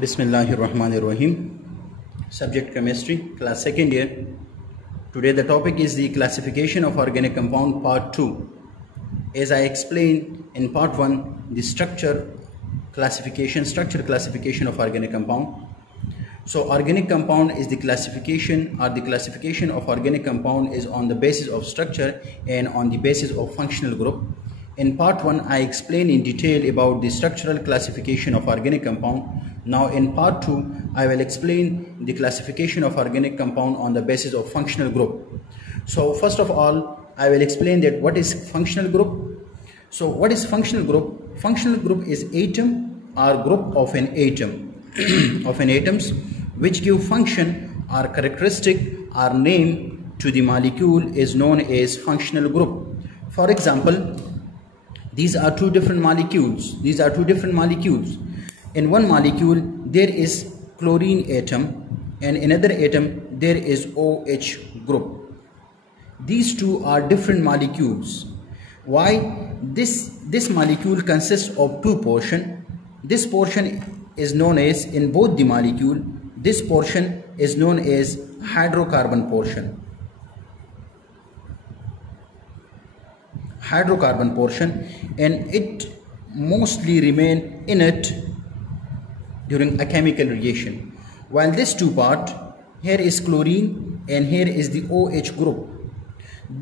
Bismillahirrahmanirrahim. Subject chemistry, class second year. Today the topic is the classification of organic compound part 2. As I explained in part 1, the structure classification of organic compound. So organic compound is the classification of organic compound is on the basis of structure and on the basis of functional group. In part 1, I explained in detail about the structural classification of organic compound. Now in part 2, I will explain the classification of organic compound on the basis of functional group. So first of all, I will explain that what is functional group. So what is functional group? Functional group is atom or group of an atom of an atoms which give function or characteristic or name to the molecule is known as functional group. For example, these are two different molecules. In one molecule there is chlorine atom and in another atom there is OH group. These two are different molecules. Why? This molecule consists of two portions. This portion is known as, in both the molecule, this portion is known as hydrocarbon portion. And it mostly remain inert during a chemical reaction. While this two part, here is chlorine and here is the OH group.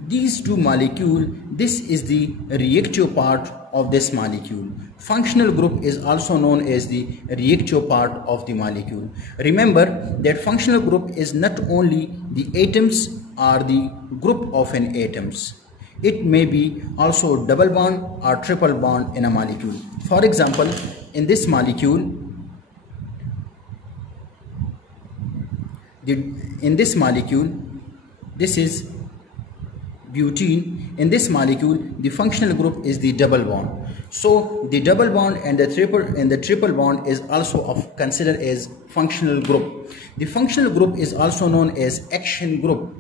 These two molecules, this is the reactive part of this molecule. Functional group is also known as the reactive part of the molecule. Remember that functional group is not only the atoms or the group of an atoms. It may be also double bond or triple bond in a molecule. For example, in this molecule, this is butene. In this molecule, the functional group is the double bond. So the double bond and the triple bond is also considered as functional group. The functional group is also known as action group.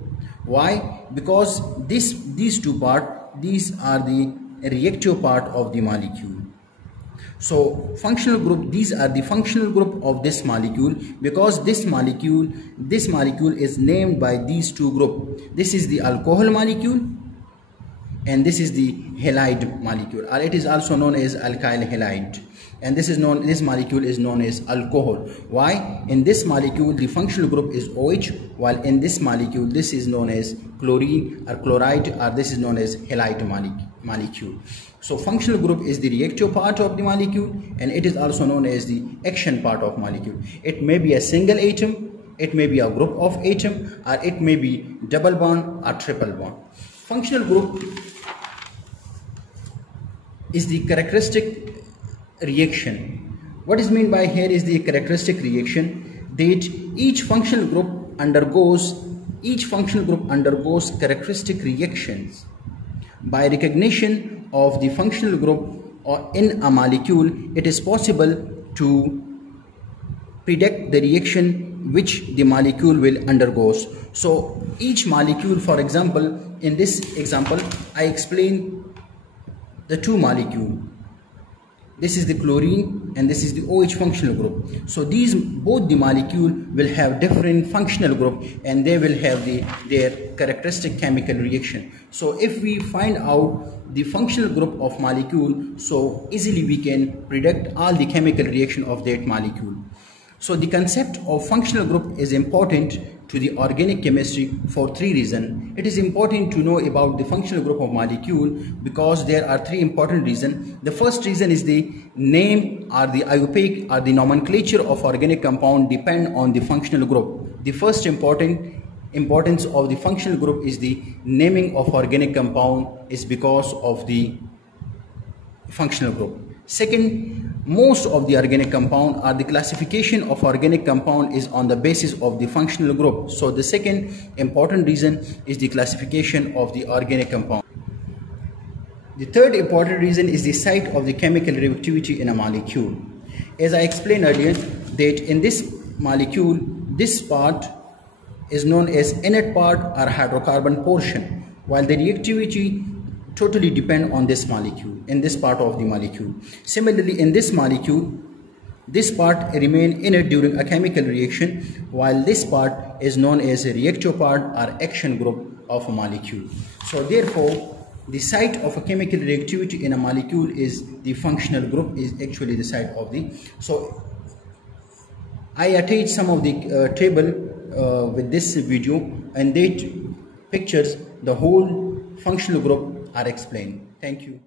Why? Because these two parts, these are the reactive part of the molecule. So functional group, these are the functional group of this molecule because this molecule is named by these two groups. This is the alcohol molecule and this is the halide molecule, or it is also known as alkyl halide. And this molecule is known as alcohol. Why? In this molecule the functional group is OH, while in this molecule this is known as chlorine or chloride, or this is known as halide molecule. So functional group is the reactive part of the molecule and it is also known as the action part of molecule. It may be a single atom, it may be a group of atom, or it may be double bond or triple bond. Functional group is the characteristic reaction. What is meant by here is the characteristic reaction, that each functional group undergoes characteristic reactions. By recognition of the functional group or in a molecule, it is possible to predict the reaction which the molecule will undergo. So each molecule, for example, in this example I explain the two molecules. This is the chlorine and this is the OH functional group. So both the molecule will have different functional group and they will have their characteristic chemical reaction. So if we find out the functional group of molecule, so easily we can predict all the chemical reaction of that molecule. So the concept of functional group is important to the organic chemistry for three reasons. It is important to know about the functional group of molecule because there are three important reasons. The first reason is the name or the IUPAC or the nomenclature of organic compound depend on the functional group. The first importance of the functional group is the naming of organic compound is because of the functional group. Second, most of the organic compound or the classification of organic compound is on the basis of the functional group. So the second important reason is the classification of the organic compound. The third important reason is the site of the chemical reactivity in a molecule. As I explained earlier, that in this molecule, this part is known as inert part or hydrocarbon portion, while the reactivity totally depend on this molecule, in this part of the molecule. Similarly, in this molecule, This part remain inert during a chemical reaction, while this part is known as a reactive part or action group of a molecule. So therefore, the site of a chemical reactivity in a molecule is the functional group, is actually the site of the. So I attach some of the table with this video, and that pictures the whole functional group are explained. Thank you.